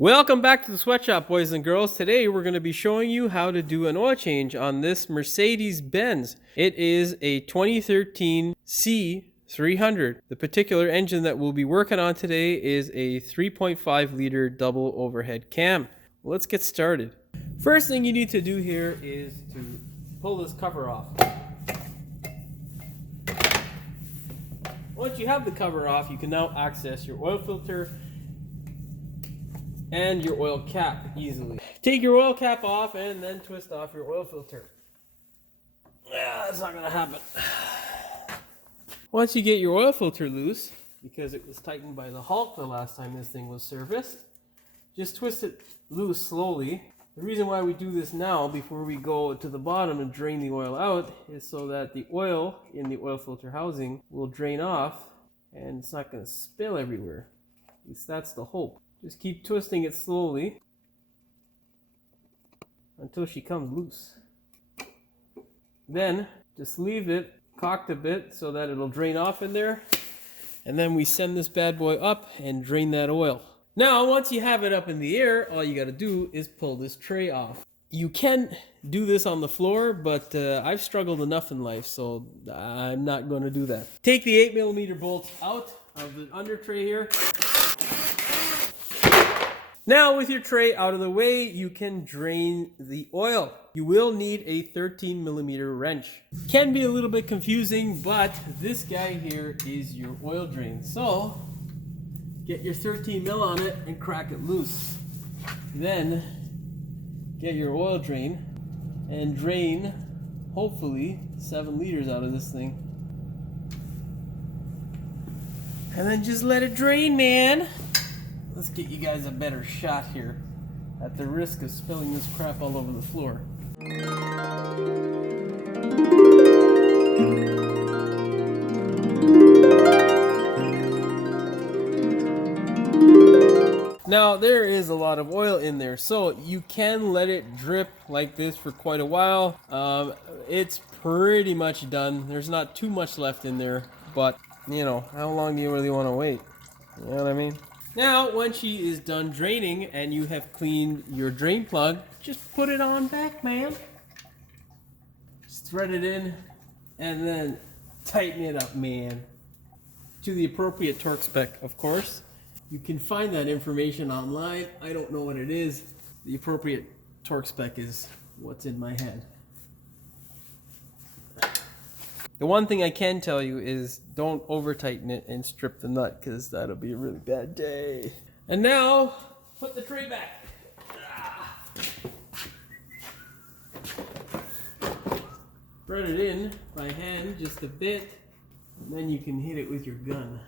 Welcome back to the sweatshop, boys and girls. Today we're going to be showing you how to do an oil change on this Mercedes Benz. It is a 2013 C300. The particular engine that we'll be working on today is a 3.5 liter double overhead cam. Let's get started. First thing you need to do here is to pull this cover off. Once you have the cover off, you can now access your oil filter and your oil cap easily. Take your oil cap off and then twist off your oil filter. That's not gonna happen. Once you get your oil filter loose, because it was tightened by the Hulk the last time this thing was serviced, just twist it loose slowly. The reason why we do this now before we go to the bottom and drain the oil out is so that the oil in the oil filter housing will drain off and it's not gonna spill everywhere. At least that's the hope. Just keep twisting it slowly until she comes loose. Then just leave it cocked a bit so that it'll drain off in there. And then we send this bad boy up and drain that oil. Now, once you have it up in the air, all you gotta do is pull this tray off. You can do this on the floor, but I've struggled enough in life, so I'm not gonna do that. Take the 8mm bolts out of the under tray here. Now with your tray out of the way, you can drain the oil. You will need a 13mm wrench. Can be a little bit confusing, but this guy here is your oil drain. So get your 13mm on it and crack it loose. Then get your oil drain and drain, hopefully, 7 liters out of this thing. And then just let it drain, man. Let's get you guys a better shot here at the risk of spilling this crap all over the floor. Now there is a lot of oil in there, so you can let it drip like this for quite a while. It's pretty much done. There's not too much left in there, but you know, how long do you really want to wait? You know what I mean? Now, once she is done draining and you have cleaned your drain plug, just put it on back, man. Just thread it in and then tighten it up, man. To the appropriate torque spec, of course. You can find that information online. I don't know what it is. The appropriate torque spec is what's in my head. The one thing I can tell you is don't over tighten it and strip the nut, because that'll be a really bad day. And now, put the tray back. Thread it in by hand just a bit, and then you can hit it with your gun.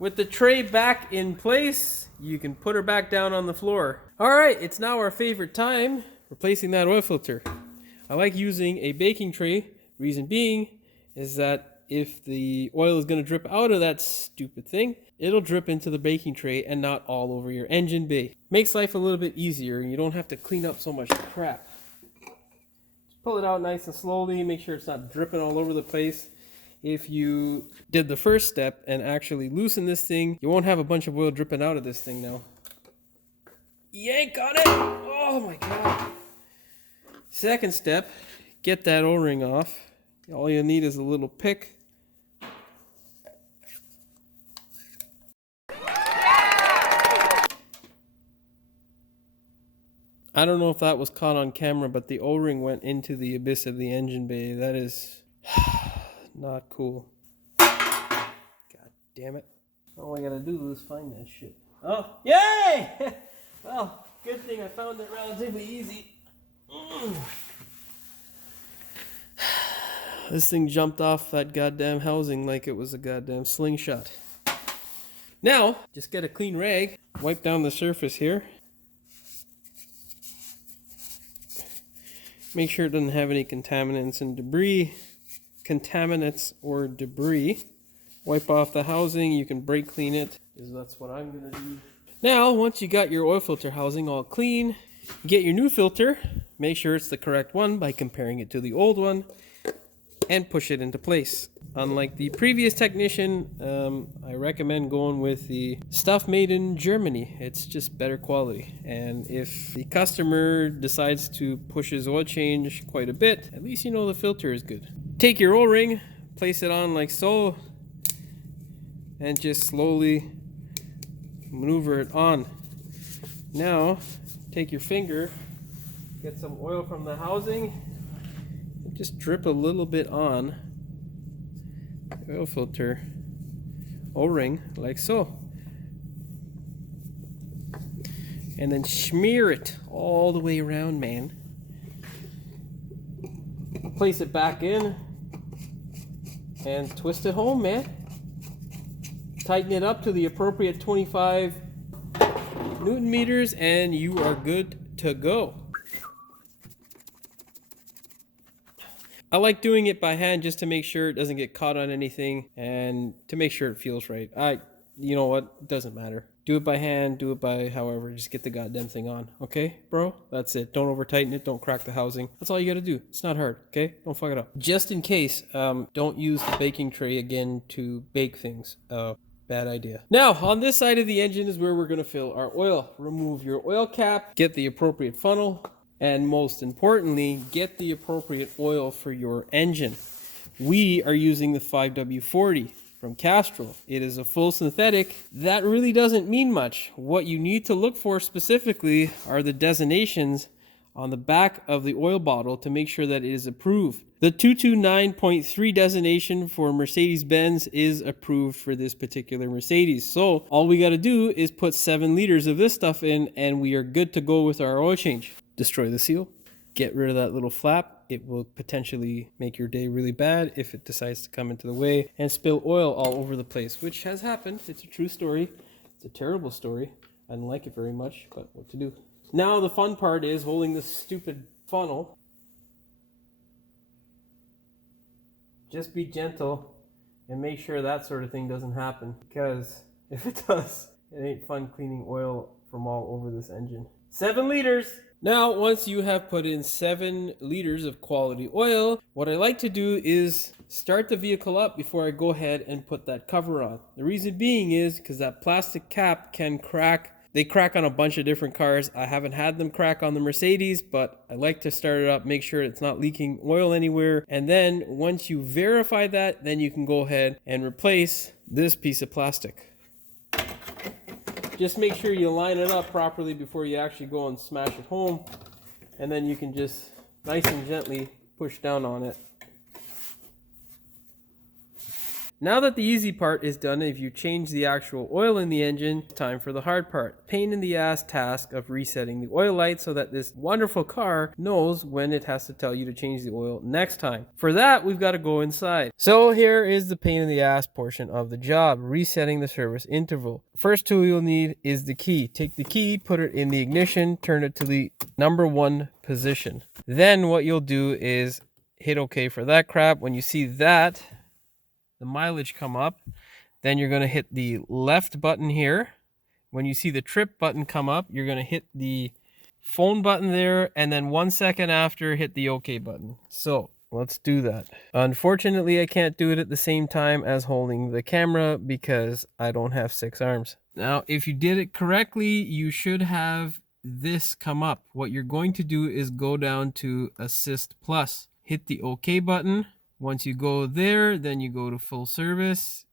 With the tray back in place, you can put her back down on the floor. Alright, it's now our favorite time, replacing that oil filter. I like using a baking tray. Reason being is that if the oil is going to drip out of that stupid thing, it'll drip into the baking tray and not all over your engine bay. Makes life a little bit easier and you don't have to clean up so much crap. Just pull it out nice and slowly, make sure it's not dripping all over the place. If you did the first step and actually loosen this thing, you won't have a bunch of oil dripping out of this thing now. Yank on it! Oh my god. Second step, get that O-ring off. All you need is a little pick. I don't know if that was caught on camera, but the O-ring went into the abyss of the engine bay. That is not cool. God damn it. All I gotta do is find that shit. Oh, yay! Well, good thing I found it relatively easy. This thing jumped off that goddamn housing like it was a goddamn slingshot. Now, just get a clean rag, wipe down the surface here. Make sure it doesn't have any contaminants and debris. Contaminants or debris. Wipe off the housing. You can brake clean it, because that's what I'm gonna do. Now, once you got your oil filter housing all clean, you get your new filter. Make sure it's the correct one by comparing it to the old one. and push it into place. Unlike the previous technician, I recommend going with the stuff made in Germany. It's just better quality. And if the customer decides to push his oil change quite a bit, at least you know the filter is good. Take your O-ring, place it on like so, and just slowly maneuver it on. Now, take your finger, get some oil from the housing, and just drip a little bit on the oil filter O-ring like so. And then smear it all the way around, man. Place it back in and twist it home, man. Tighten it up to the appropriate 25 Newton meters and you are good to go. I like doing it by hand just to make sure it doesn't get caught on anything and to make sure it feels right. You know what, it doesn't matter. Do it by hand, do it by however, just get the goddamn thing on. Okay, bro? That's it. Don't over tighten it, don't crack the housing. That's all you gotta do. It's not hard, okay? Don't fuck it up. Just in case, don't use the baking tray again to bake things. Bad idea. Now, on this side of the engine is where we're gonna fill our oil. Remove your oil cap, get the appropriate funnel, and most importantly, get the appropriate oil for your engine. We are using the 5W40 from Castrol. It is a full synthetic. That really doesn't mean much. What you need to look for specifically are the designations on the back of the oil bottle to make sure that it is approved. The 229.3 designation for Mercedes Benz is approved for this particular Mercedes. So all we got to do is put 7 liters of this stuff in and we are good to go with our oil change. Destroy the seal, get rid of that little flap. It will potentially make your day really bad if it decides to come into the way and spill oil all over the place, which has happened. It's a true story. It's a terrible story. I don't like it very much, but what to do? Now the fun part is holding this stupid funnel. Just be gentle and make sure that sort of thing doesn't happen, because if it does, it ain't fun cleaning oil from all over this engine. 7 liters. Now, once you have put in 7 liters of quality oil, what I like to do is start the vehicle up before I go ahead and put that cover on. The reason being is because that plastic cap can crack. They crack on a bunch of different cars. I haven't had them crack on the Mercedes, but I like to start it up, make sure it's not leaking oil anywhere. And then once you verify that, then you can go ahead and replace this piece of plastic. Just make sure you line it up properly before you actually go and smash it home. And then you can just nice and gently push down on it. Now that the easy part is done, if you change the actual oil in the engine, it's time for the hard part. Pain in the ass task of resetting the oil light so that this wonderful car knows when it has to tell you to change the oil next time. For that, we've got to go inside. So here is the pain in the ass portion of the job, resetting the service interval. First tool you'll need is the key. Take the key, put it in the ignition, turn it to the number 1 position. Then what you'll do is hit OK for that crap. When you see that, the mileage come up, then you're going to hit the left button here. When you see the trip button come up, you're going to hit the phone button there, and then 1 second after, hit the OK button. So let's do that. Unfortunately, I can't do it at the same time as holding the camera because I don't have 6 arms. Now, if you did it correctly, you should have this come up. What you're going to do is go down to ASSYST PLUS. Hit the OK button. Once you go there, then you go to full service,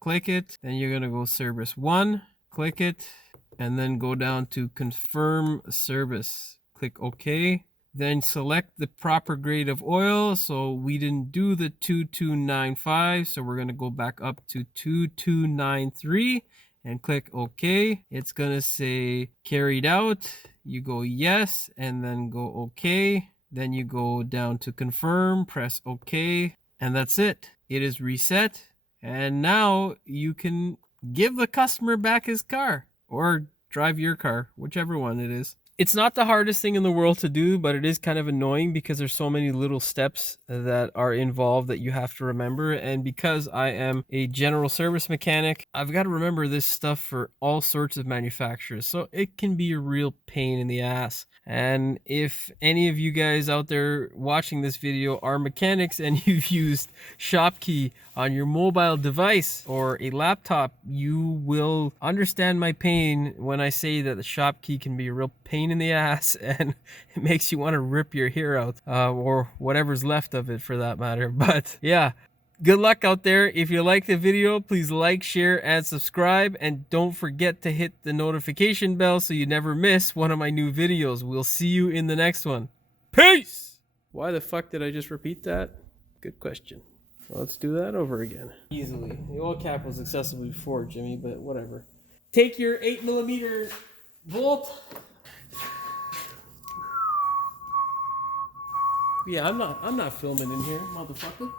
click it, then you're going to go service 1, click it, and then go down to confirm service. Click OK. Then select the proper grade of oil. So we didn't do the 2295, so we're going to go back up to 2293 and click OK. It's going to say carried out. You go yes, and then go OK. Then you go down to confirm, press OK, and that's it. It is reset, and now you can give the customer back his car or drive your car, whichever one it is. It's not the hardest thing in the world to do, but it is kind of annoying because there's so many little steps that are involved that you have to remember. And because I am a general service mechanic, I've got to remember this stuff for all sorts of manufacturers. So it can be a real pain in the ass. And if any of you guys out there watching this video are mechanics and you've used ShopKey on your mobile device or a laptop, you will understand my pain when I say that the ShopKey can be a real pain in the ass and it makes you want to rip your hair out, or whatever's left of it for that matter. But yeah, good luck out there. If you like the video, please like, share, and subscribe. And don't forget to hit the notification bell so you never miss one of my new videos. We'll see you in the next one. Peace! Why the fuck did I just repeat that? Good question. Well, let's do that over again. Easily. The oil cap was accessible before, Jimmy, but whatever. Take your 8mm bolt. Yeah, I'm not filming in here, motherfucker.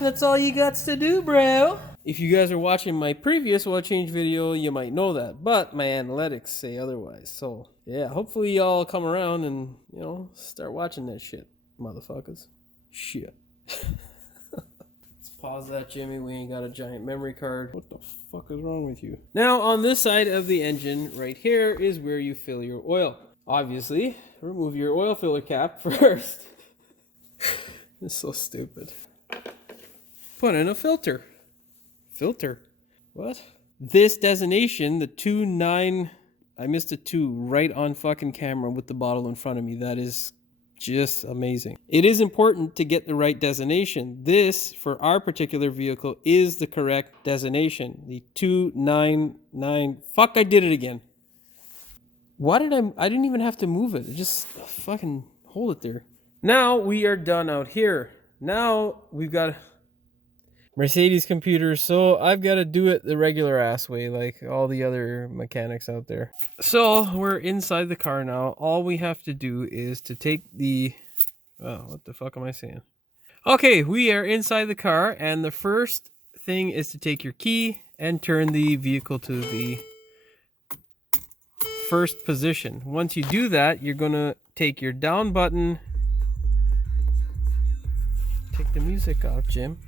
That's all you got to do, bro. If you guys are watching my previous oil change video, you might know that, but my analytics say otherwise. So yeah, hopefully y'all come around and, you know, start watching that shit, motherfuckers. Shit. Let's pause that, Jimmy. We ain't got a giant memory card. What the fuck is wrong with you? Now on this side of the engine right here is where you fill your oil. Obviously, remove your oil filler cap first. It's so stupid. Put in a filter. Filter? What? This designation, the 29, I missed a 2 right on fucking camera with the bottle in front of me. That is just amazing. It is important to get the right designation. This, for our particular vehicle, is the correct designation. The 299. Fuck, I did it again. Why did I didn't even have to move it. I just fucking hold it there. Now we are done out here. Now we've got Mercedes computer, so I've got to do it the regular ass way like all the other mechanics out there. So we're inside the car now. All we have to do is to take the... Oh, what the fuck am I saying? Okay, we are inside the car, and the first thing is to take your key and turn the vehicle to the first position. Once you do that, you're going to take your down button. Take the music off, Jim.